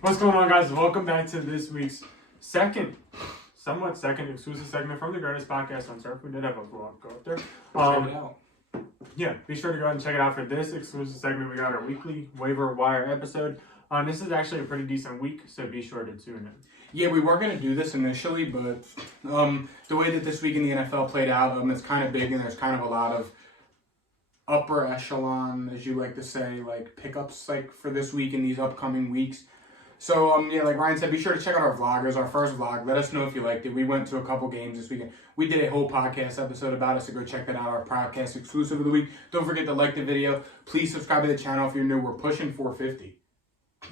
What's going on, guys? Welcome back to this week's somewhat second exclusive segment from the Greatest Podcast on Surf. We did have a vlog go up there. Check it out. Yeah, be sure to go ahead and check it out for this exclusive segment. We got our weekly waiver wire episode. This is actually a pretty decent week, so be sure to tune in. Yeah, we were going to do this initially, but the way that this week in the NFL played out, it's kind of big, and there's kind of a lot of upper echelon, as you like to say, like pickups like for this week and these upcoming weeks. So, like Ryan said, be sure to check out our vlog. It was our first vlog. Let us know if you liked it. We went to a couple games this weekend. We did a whole podcast episode about it, so go check that out, our podcast exclusive of the week. Don't forget to like the video. Please subscribe to the channel if you're new. We're pushing 450.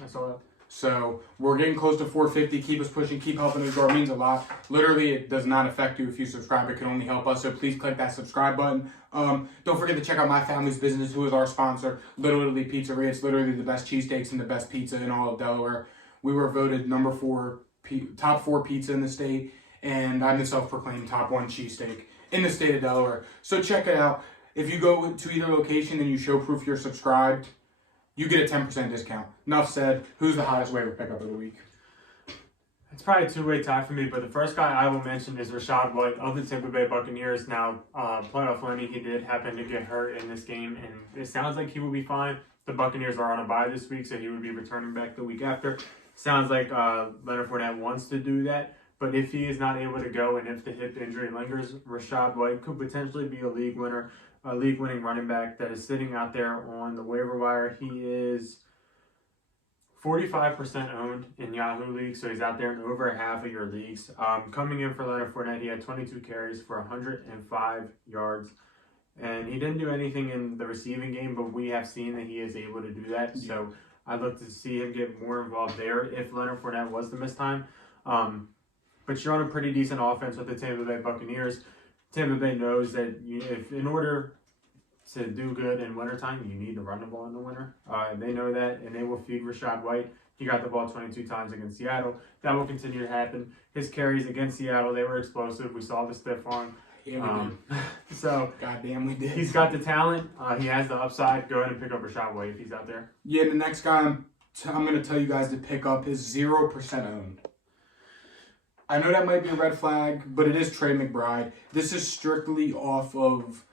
That's all that. So we're getting close to 450. Keep us pushing. Keep helping us grow. It means a lot. Literally, it does not affect you if you subscribe. It can only help us. So please click that subscribe button. Don't forget to check out My Family's Business, who is our sponsor. Little Italy Pizzeria. It's literally the best cheesesteaks and the best pizza in all of Delaware. We were voted number 4, top 4 pizza in the state. And I'm the self-proclaimed top 1 cheesesteak in the state of Delaware. So check it out. If you go to either location and you show proof you're subscribed, you get a 10% discount. Enough said. Who's the hottest waiver pickup of the week? It's probably a two-way tie for me, but the first guy I will mention is Rachaad White of the Tampa Bay Buccaneers. Now, playoff Lenny, he did happen to get hurt in this game, and it sounds like he will be fine. The Buccaneers are on a bye this week, so he would be returning back the week after. Sounds like Leonard Fournette wants to do that, but if he is not able to go and if the hip injury lingers, Rachaad White could potentially be a league winner. A league-winning running back that is sitting out there on the waiver wire. He is 45% owned in Yahoo League, so he's out there in over half of your leagues. Coming in for Leonard Fournette, he had 22 carries for 105 yards, and he didn't do anything in the receiving game, but we have seen that he is able to do that, so I'd look to see him get more involved there if Leonard Fournette was to miss time. But you're on a pretty decent offense with the Tampa Bay Buccaneers. Tampa Bay knows that if in order to do good in wintertime, you need to run the ball in the winter. They know that, and they will feed Rachaad White. He got the ball 22 times against Seattle. That will continue to happen. His carries against Seattle, they were explosive. We saw the stiff arm. Yeah, we did. So, goddamn, we did. He's got the talent. He has the upside. Go ahead and pick up Rachaad White if he's out there. Yeah, the next guy I'm going to tell you guys to pick up is 0% owned. I know that might be a red flag, but it is Trey McBride. This is strictly off of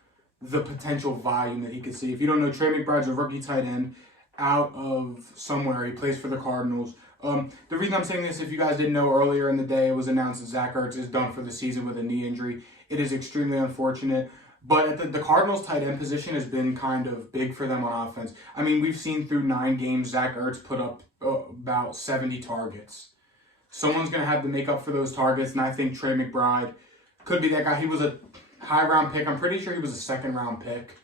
the potential volume that he could see. If you don't know, Trey McBride's a rookie tight end out of somewhere. He plays for the Cardinals. The reason I'm saying this, if you guys didn't know, earlier in the day, it was announced that Zach Ertz is done for the season with a knee injury. It is extremely unfortunate. But at the Cardinals' tight end position has been kind of big for them on offense. I mean, we've seen through 9 games, Zach Ertz put up about 70 targets. Someone's going to have to make up for those targets, and I think Trey McBride could be that guy. He was a high-round pick. I'm pretty sure he was a second-round pick.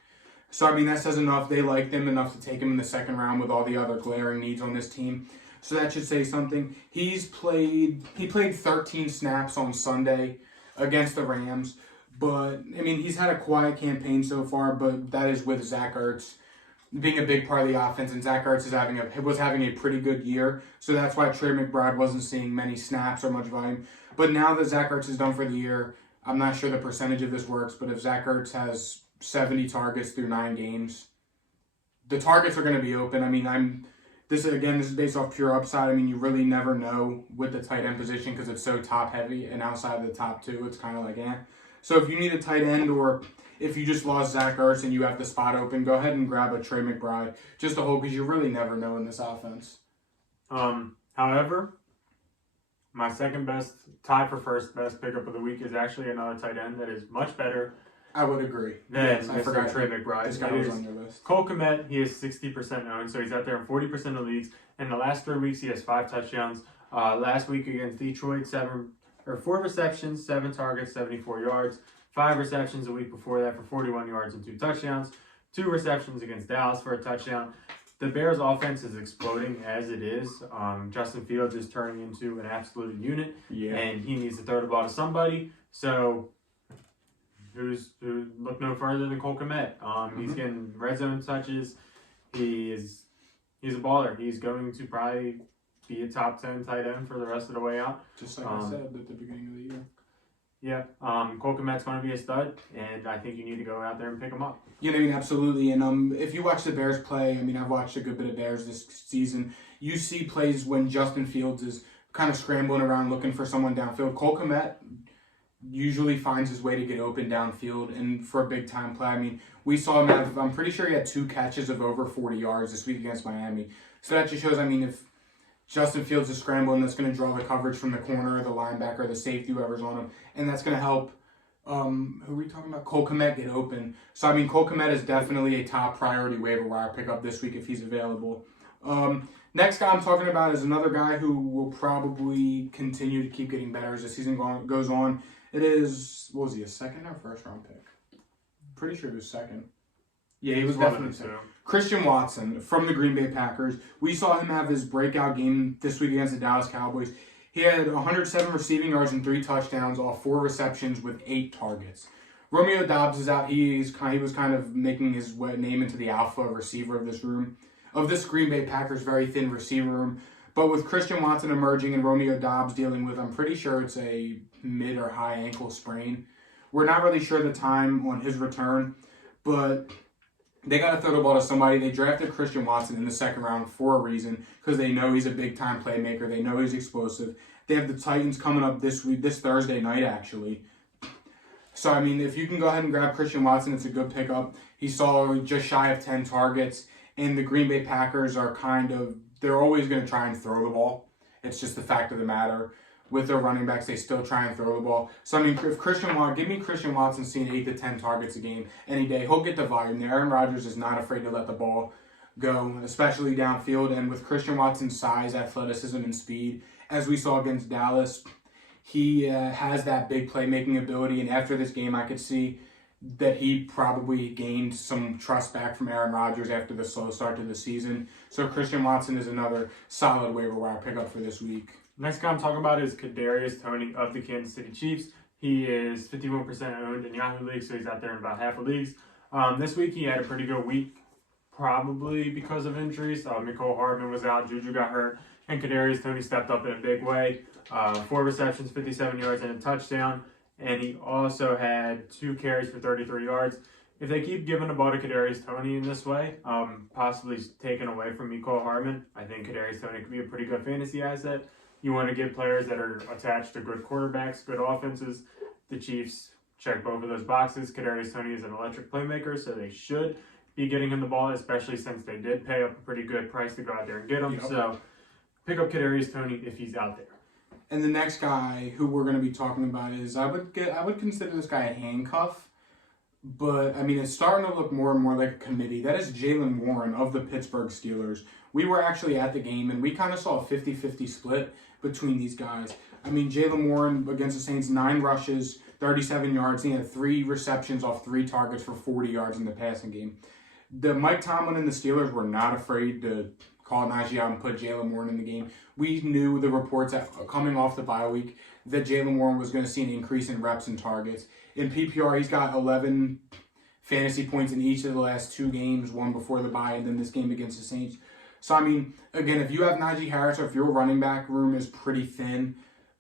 So, I mean, that says enough. They liked him enough to take him in the second round with all the other glaring needs on this team. So that should say something. He played 13 snaps on Sunday against the Rams. But, I mean, he's had a quiet campaign so far, but that is with Zach Ertz being a big part of the offense, and Zach Ertz was having a pretty good year, so that's why Trey McBride wasn't seeing many snaps or much volume. But now that Zach Ertz is done for the year, I'm not sure the percentage of this works, but if Zach Ertz has 70 targets through 9 games, the targets are going to be open. I mean, this is based off pure upside. I mean, you really never know with the tight end position because it's so top heavy, and outside of the top 2, it's kind of like, eh. So if you need a tight end, or if you just lost Zach Ertz and you have the spot open, go ahead and grab a Trey McBride just to hold, because you really never know in this offense. However, my second best, tie for first best pickup of the week is actually another tight end that is much better. I would agree. Than I forgot Trey McBride. This guy was on your list. Cole Kmet, he is 60% owned, so he's out there in 40% of leagues. In the last 3 weeks, he has 5 touchdowns. Last week against Detroit, 4 receptions, 7 targets, 74 yards. 5 receptions a week before that for 41 yards and 2 touchdowns. 2 receptions against Dallas for a touchdown. The Bears' offense is exploding as it is. Justin Fields is turning into an absolute unit, and he needs to throw the ball to somebody. So, look no further than Cole Kmet. He's getting red zone touches. He's a baller. He's going to probably be a top 10 tight end for the rest of the way out. Just like I said at the beginning of the year. Yeah, Cole Kmet's going to be a stud, and I think you need to go out there and pick him up. You know what I mean? Absolutely. And if you watch the Bears play, I mean, I've watched a good bit of Bears this season. You see plays when Justin Fields is kind of scrambling around looking for someone downfield. Cole Kmet usually finds his way to get open downfield and for a big time play. I mean, we saw him have, I'm pretty sure he had 2 catches of over 40 yards this week against Miami. So that just shows, I mean, if Justin Fields is scrambling, that's going to draw the coverage from the corner, the linebacker, the safety, whoever's on him, and that's going to help, who are we talking about? Cole Kmet get open. So, I mean, Cole Kmet is definitely a top priority waiver wire pickup this week if he's available. Next guy I'm talking about is another guy who will probably continue to keep getting better as the season goes on. It is, what was he, a second or first round pick? Pretty sure it was second. Yeah, he was definitely second. Christian Watson from the Green Bay Packers. We saw him have his breakout game this week against the Dallas Cowboys. He had 107 receiving yards and 3 touchdowns, all 4 receptions with 8 targets. Romeo Doubs is out. He was kind of making his name into the alpha receiver of this Green Bay Packers very thin receiver room. But with Christian Watson emerging and Romeo Doubs dealing with, I'm pretty sure it's a mid or high ankle sprain. We're not really sure the time on his return, but they got to throw the ball to somebody. They drafted Christian Watson in the second round for a reason, because they know he's a big-time playmaker. They know he's explosive. They have the Titans coming up this Thursday night, actually. So, I mean, if you can go ahead and grab Christian Watson, it's a good pickup. He saw just shy of 10 targets, and the Green Bay Packers are they're always going to try and throw the ball. It's just the fact of the matter. With their running backs, they still try and throw the ball. So, I mean, if give me Christian Watson seeing 8 to 10 targets a game any day, he'll get the volume there. Aaron Rodgers is not afraid to let the ball go, especially downfield. And with Christian Watson's size, athleticism, and speed, as we saw against Dallas, he has that big playmaking ability. And after this game, I could see that he probably gained some trust back from Aaron Rodgers after the slow start to the season. So Christian Watson is another solid waiver wire pickup for this week. Next guy I'm talking about is Kadarius Toney of the Kansas City Chiefs. He is 51% owned in Yahoo League, so he's out there in about half of leagues. This week he had a pretty good week, probably because of injuries. Mecole Hardman was out, Juju got hurt, and Kadarius Toney stepped up in a big way. 4 receptions, 57 yards, and a touchdown. And he also had 2 carries for 33 yards. If they keep giving the ball to Kadarius Toney in this way, possibly taken away from Mecole Hardman, I think Kadarius Toney could be a pretty good fantasy asset. You want to get players that are attached to good quarterbacks, good offenses. The Chiefs check both of those boxes. Kadarius Toney is an electric playmaker, so they should be getting him the ball, especially since they did pay up a pretty good price to go out there and get him. Yep. So pick up Kadarius Toney if he's out there. And the next guy who we're going to be talking about is, I would consider this guy a handcuff, but I mean, it's starting to look more and more like a committee. That is Jaylen Warren of the Pittsburgh Steelers. We were actually at the game, and we kind of saw a 50-50 split between these guys. I mean, Jaylen Warren against the Saints, 9 rushes, 37 yards. He had 3 receptions off 3 targets for 40 yards in the passing game. The Mike Tomlin and the Steelers were not afraid to call Najee out and put Jaylen Warren in the game. We knew the reports coming off the bye week that Jaylen Warren was going to see an increase in reps and targets. In PPR, he's got 11 fantasy points in each of the last 2 games, one before the bye and then this game against the Saints. So, I mean, again, if you have Najee Harris or if your running back room is pretty thin,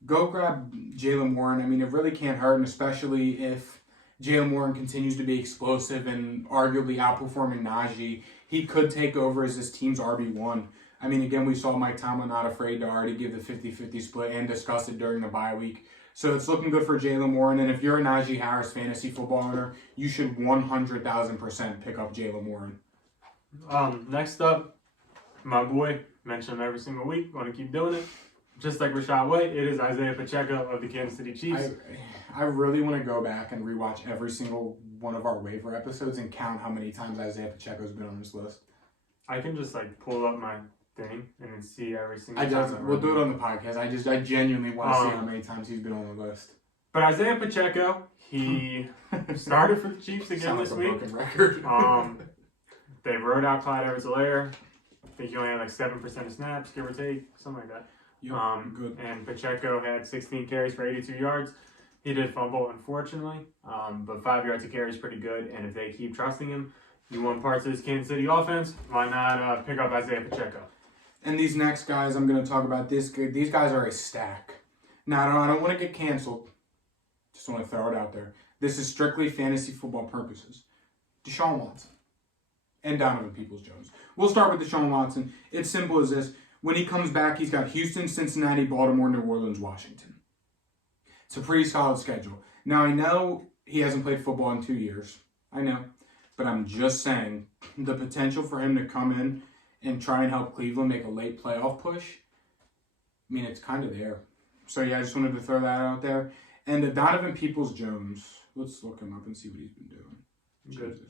go grab Jaylen Warren. I mean, it really can't hurt, and especially if Jaylen Warren continues to be explosive and arguably outperforming Najee, he could take over as this team's RB1. I mean, again, we saw Mike Tomlin not afraid to already give the 50-50 split and discuss it during the bye week. So it's looking good for Jaylen Warren, and if you're a Najee Harris fantasy football owner, you should 100,000% pick up Jaylen Warren. Next up, my boy, mention him every single week, going to keep doing it. Just like Rashad White, it is Isaiah Pacheco of the Kansas City Chiefs. I really want to go back and rewatch every single one of our waiver episodes and count how many times Isaiah Pacheco's been on this list. I can just pull up my thing and then see every single time. We'll do it on the podcast. I genuinely want to see how many times he's been on the list. But Isaiah Pacheco, he started for the Chiefs again this week. Broken record. They wrote out Clyde Edwards-Helaire. I think he only had 7% of snaps, give or take, something like that. Yep, good. And Pacheco had 16 carries for 82 yards. He did fumble, unfortunately, but 5 yards a carry is pretty good. And if they keep trusting him, you want parts of this Kansas City offense, why not pick up Isaiah Pacheco? And these next guys I'm going to talk about, these guys are a stack. Now, I don't want to get canceled, Just want to throw it out there. This is strictly fantasy football purposes. Deshaun Watson and Donovan Peoples-Jones. We'll start with Deshaun Watson. It's simple as this. When he comes back, he's got Houston, Cincinnati, Baltimore, New Orleans, Washington. It's a pretty solid schedule. Now, I know he hasn't played football in 2 years. I know. But I'm just saying, the potential for him to come in and try and help Cleveland make a late playoff push, I mean, it's kind of there. So, yeah, I just wanted to throw that out there. And Donovan Peoples-Jones, let's look him up and see what he's been doing. Good.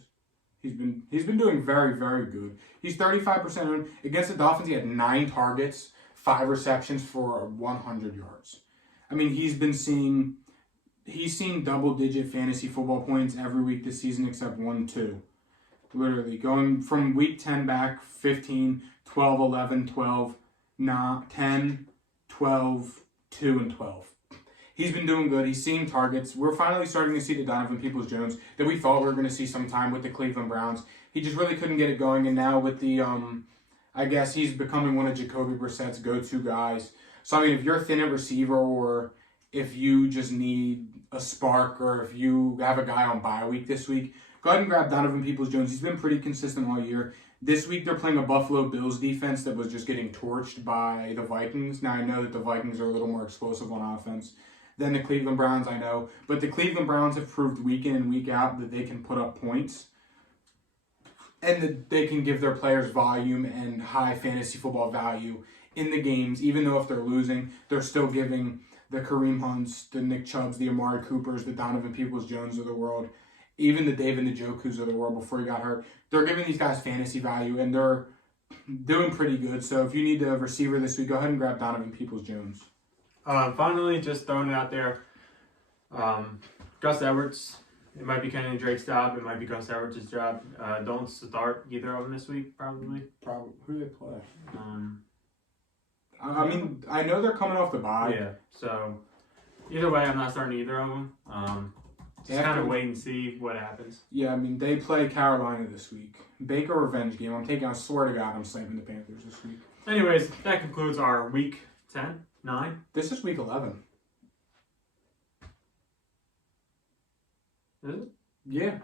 He's been doing very, very good. He's 35% owned. Against the Dolphins, he had 9 targets, 5 receptions for 100 yards. I mean, he's seen double-digit fantasy football points every week this season except 1, 2. Literally, going from week 10 back, 15, 12, 11, 12, 10, 12, 2, and 12. He's been doing good. He's seeing targets. We're finally starting to see the Donovan Peoples-Jones that we thought we were going to see sometime with the Cleveland Browns. He just really couldn't get it going, and now with the, I guess he's becoming one of Jacoby Brissett's go-to guys. So, I mean, if you're thin at receiver, or if you just need a spark, or if you have a guy on bye week this week, go ahead and grab Donovan Peoples-Jones. He's been pretty consistent all year. This week they're playing a Buffalo Bills defense that was just getting torched by the Vikings. Now, I know that the Vikings are a little more explosive on offense than the Cleveland Browns, I know. But the Cleveland Browns have proved week in and week out that they can put up points and that they can give their players volume and high fantasy football value in the games. Even though if they're losing, they're still giving the Kareem Hunts, the Nick Chubbs, the Amari Coopers, the Donovan Peoples-Jones of the world, even the David Njokus of the world before he got hurt. They're giving these guys fantasy value, and they're doing pretty good. So if you need a receiver this week, go ahead and grab Donovan Peoples-Jones. Finally, just throwing it out there, Gus Edwards. It might be Kenny Drake's job. It might be Gus Edwards' job. Don't start either of them this week, probably. Who do they play? I mean, I know they're coming off the bye. Yeah, so either way, I'm not starting either of them. Just kind of wait and see what happens. Yeah, I mean, they play Carolina this week. Baker revenge game. I swear to God, I'm slamming the Panthers this week. Anyways, that concludes our week 10, 9. This is week 11. Is it? Yeah.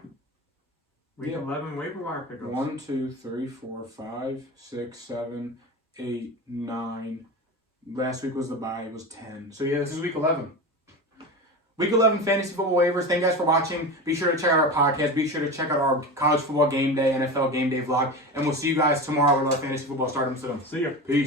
Week 11 waiver wire pickups. 1, 2, 3, 4, 5, 6, 7, 8, 9. Last week was the bye. It was 10. So, yeah, this is week 11. Week 11 fantasy football waivers. Thank you guys for watching. Be sure to check out our podcast. Be sure to check out our college football game day, NFL game day vlog. And we'll see you guys tomorrow with our fantasy football stardom. See ya. Peace.